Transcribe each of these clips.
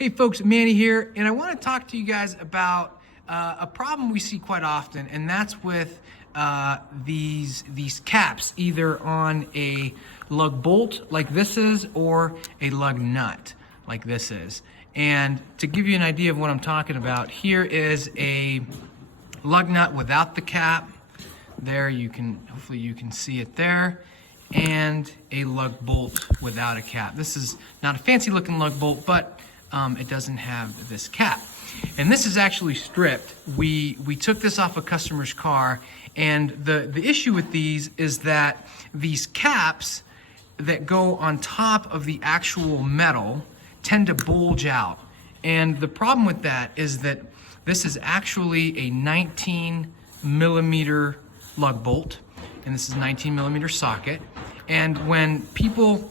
Hey folks, Manny here, and I want to talk to you guys about a problem we see quite often, and that's with these caps, either on a lug bolt like this is, or a lug nut like this is. And to give you an idea of what I'm talking about, here is a lug nut without the cap. There, hopefully you can see it there. And a lug bolt without a cap. This is not a fancy looking lug bolt, but it doesn't have this cap. And this is actually stripped. We took this off a customer's car, and the issue with these is that these caps that go on top of the actual metal tend to bulge out. And the problem with that is that this is actually a 19 millimeter lug bolt, and this is 19 millimeter socket. And when people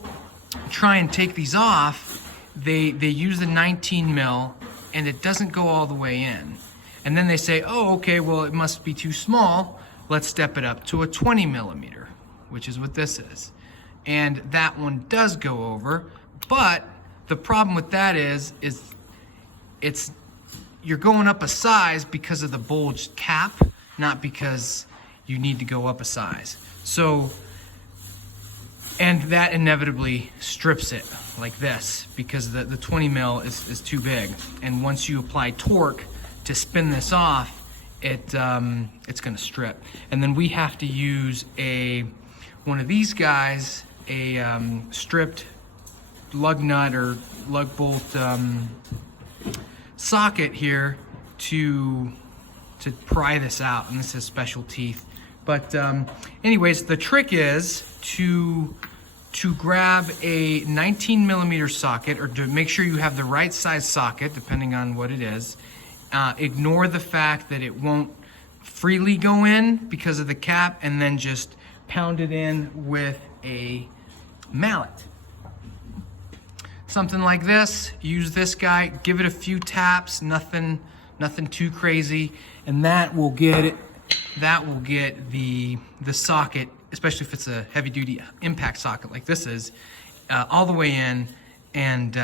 try and take these off, they use the 19 mil and it doesn't go all the way in. And then they say, oh, okay, well, it must be too small. Let's step it up to a 20 millimeter, which is what this is. And that one does go over, but the problem with that is you're going up a size because of the bulged cap, not because you need to go up a size. So, and that inevitably strips it like this because the 20 mil is too big. And once you apply torque to spin this off, it's gonna strip. And then we have to use one of these guys, a stripped lug nut or lug bolt socket here to pry this out. And this has special teeth. But anyways, the trick is to grab a 19 millimeter socket, or to make sure you have the right size socket, depending on what it is. Ignore the fact that it won't freely go in because of the cap, and then just pound it in with a mallet. Something like this, use this guy, give it a few taps, nothing too crazy, and that will get the socket, especially if it's a heavy duty impact socket like this is, all the way in and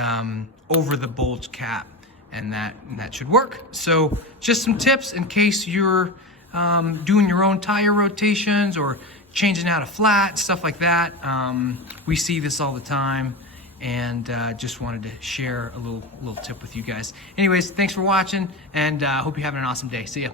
over the bulge cap, and that should work. So just some tips in case you're doing your own tire rotations or changing out a flat, stuff like that. We see this all the time, and just wanted to share a little tip with you guys. Anyways, thanks for watching, and hope you're having an awesome day. See ya.